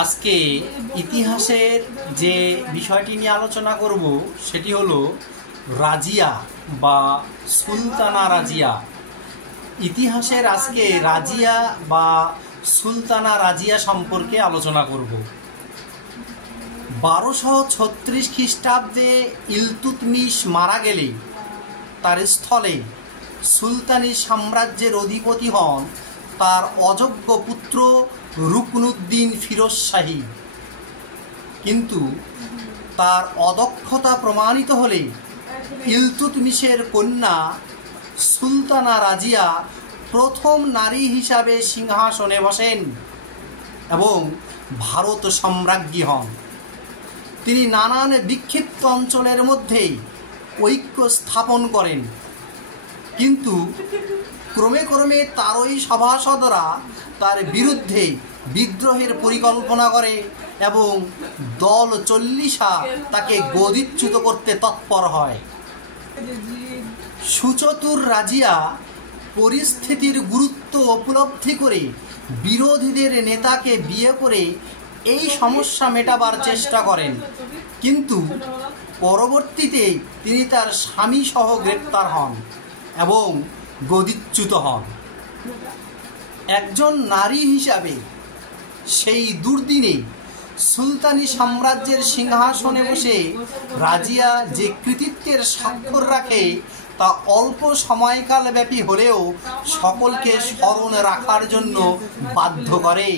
আজকে ইতিহাসের যে বিষয়টি নিয়ে আলোচনা করব সেটি হলো রাজিয়া বা সুলতানা রাজিয়া। ইতিহাসের আজকে রাজিয়া বা সুলতানা রাজিয়া সম্পর্কে আলোচনা করব। 1236 খ্রিস্টাব্দে ইলতুৎমিশ মারা গেলে তার স্থলে সুলতানি সাম্রাজ্যের অধিপতি হন তার অযোগ্য পুত্র রুকনুদ্দিন ফিরোজ শাহী। কিন্তু তার অদক্ষতা প্রমাণিত হলে ইলতুৎমিশের কন্যা সুলতানা রাজিয়া প্রথম নারী হিসাবে সিংহাসনে বসেন এবং ভারত সম্রাজ্ঞী হন। তিনি নানান বিক্ষিপ্ত অঞ্চলের মধ্যে ঐক্য স্থাপন করেন, কিন্তু ক্রমে ক্রমে তারই সভাসদরা তার বিরুদ্ধে বিদ্রোহের পরিকল্পনা করে এবং দল চল্লিশা তাকে গদিচ্যুত করতে তৎপর হয়। সুচতুর রাজিয়া পরিস্থিতির গুরুত্ব উপলব্ধি করে বিরোধীদের নেতাকে বিয়ে করে এই সমস্যা মেটাবার চেষ্টা করেন, কিন্তু পরবর্তীতে তিনি তার স্বামী সহ গ্রেপ্তার হন এবং গদিচ্যুত হন। একজন নারী হিসাবে সেই দুর্দিনে সুলতানি সাম্রাজ্যের সিংহাসনে বসে রাজিয়া যে কৃতিত্বের স্বাক্ষর রাখে তা অল্প সময়কাল ব্যাপী হলেও সকলকে স্মরণ রাখার জন্য বাধ্য করে।